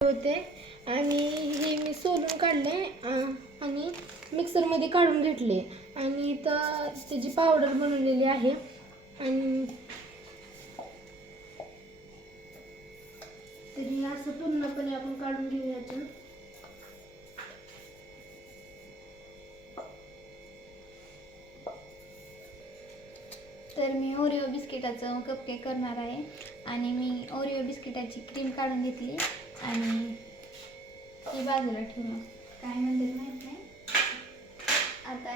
होते आणि हे मी सोलून काढले आणि मिक्सरमध्ये काढून घेतले आणि तर त्याची पावडर बनवलेली आहे. आणि तरी असं पूर्णपणे आपण काढून घेऊयाचं. तर मी ओरिओ बिस्किटाचं कपकेक करणार आहे आणि मी ओरिओ बिस्किटाची क्रीम काढून घेतली आणि ही बाजूला ठेवून काय म्हणतात माहीत नाही. आता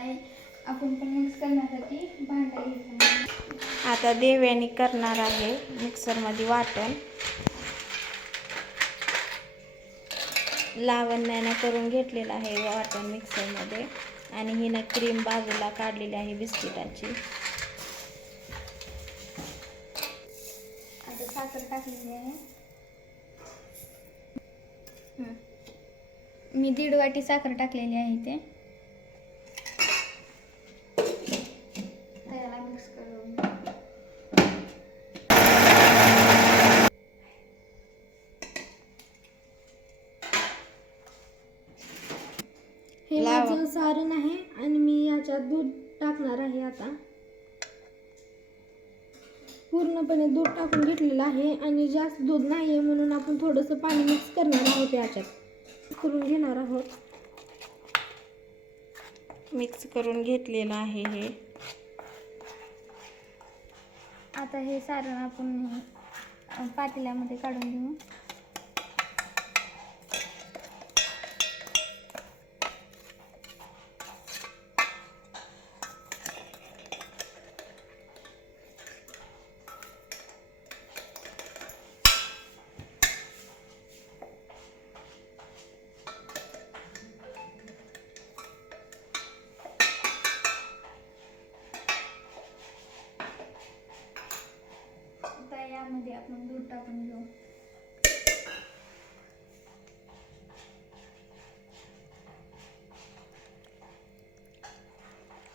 आपण पण मिक्स करण्यासाठी भांडं घ्यायचं. आता देव्यानी करणार आहे मिक्सरमध्ये वाटण. लावण्यानं करून घेतलेलं आहे वाटण मिक्सरमध्ये आणि हिनं क्रीम बाजूला काढलेली आहे बिस्किटाची. आता साखर टाकलेली आहे. मी 1.5 वाटी साखर टाकलेली आहे ते. त्याला मिक्स करून हे माझं सारण आहे आणि मी याच्यात दूध टाकणार आहे. आता पूर्णपणे दूध टाकून घेतलेलं आहे आणि जास्त दूध नाही आहे म्हणून आपण थोडंसं पाणी मिक्स करणार आहोत. याच्यात करून घेणार आहोत. मिक्स करून घेतलेलं आहे हे. आता हे सारण आपण पातेल्यामध्ये काढून घेऊ. यामध्ये आपण दूध टाकून घेऊ.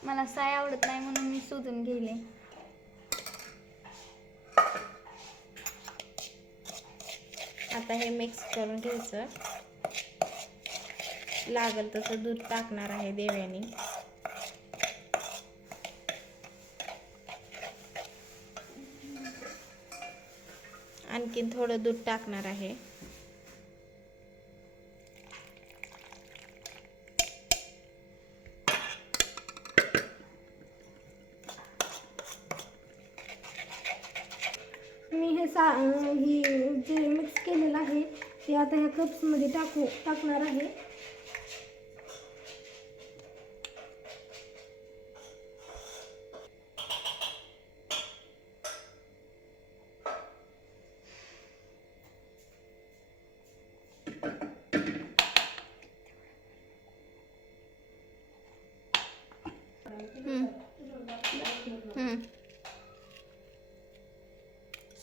मला साय आवडत नाही म्हणून मी शोधून गेले. आता हे मिक्स करून घ्यायचं. लागल तसं दूध टाकणार आहे देव्यानी. आणखीन थोडं दूध टाकणार आहे. मी हे जे मिक्स केलेलं आहे ते आता ह्या कप्समध्ये टाकणार आहे.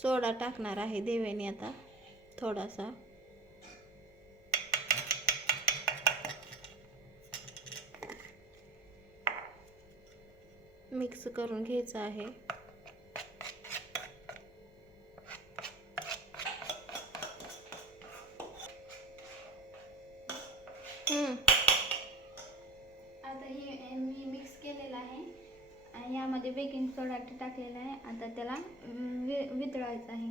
सोडा टाकणार आहे देव्यानी आता थोडासा. मिक्स करून घ्यायचं आहे. आता हे मी मिक्स केलेलं आहे आणि यामध्ये बेकिंग सोडा टाकलेला आहे. आता त्याला वितळायचं आहे.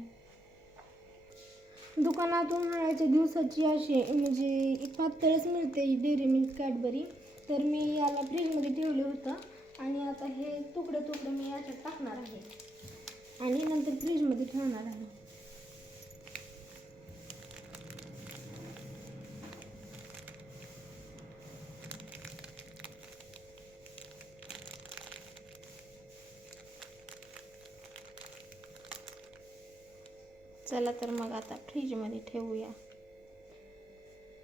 दुकानातून उन्हाळ्याच्या दिवसाची अशी म्हणजे एक पातळच मिळते डेअरी मिल्क कॅडबरी. तर मी याला फ्रीजमध्ये ठेवलं होतं आणि आता हे तुकडे मी याच्यात टाकणार आहे आणि नंतर फ्रीजमध्ये ठेवणार आहे. चला तर मग आता फ्रीजमध्ये ठेवूया.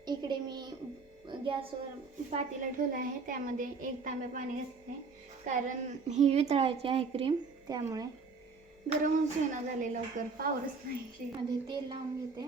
इकडे मी गॅसवर पातेलं ठेवलं आहे. त्यामध्ये 1 तांब्या पाणी घातलं आहे कारण ही वितळायची आहे क्रीम. त्यामुळे गरम होईना झाले लवकर, पावरच नाही. मध्ये तेल लावून घेते.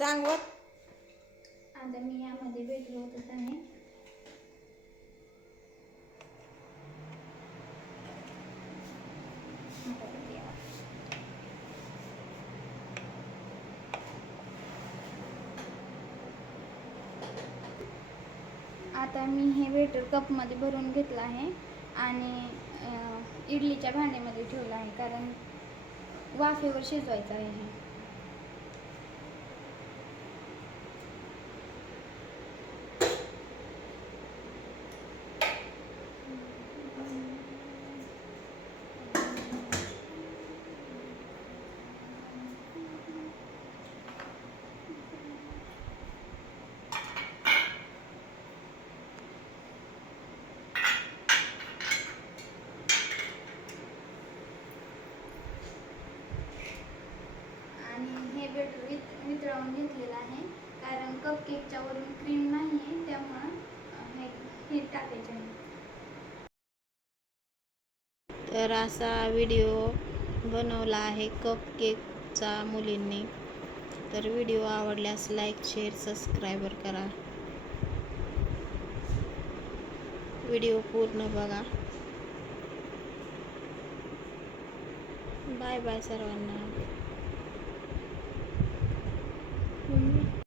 सांगवत. आता मी यामध्ये बेटर होतच आहे. आता मी हे बेटर कपमध्ये भरून घेतलं आहे आणि इडलीच्या भांड्यामध्ये ठेवलं आहे, कारण वाफेवर शिजवायचं आहे हे. हे बेटर वितळवून घेतलेलं आहे, कारण कपकेकच्या वरून क्रीम नाही आहे, त्यामुळं हे टाकायचे आहे. तर असा व्हिडिओ बनवला आहे कपकेकचा मुलींनी. तर व्हिडिओ आवडल्यास लाईक, शेअर, सबस्क्राईबर करा. व्हिडिओ पूर्ण बघा. बाय बाय सर्वांना.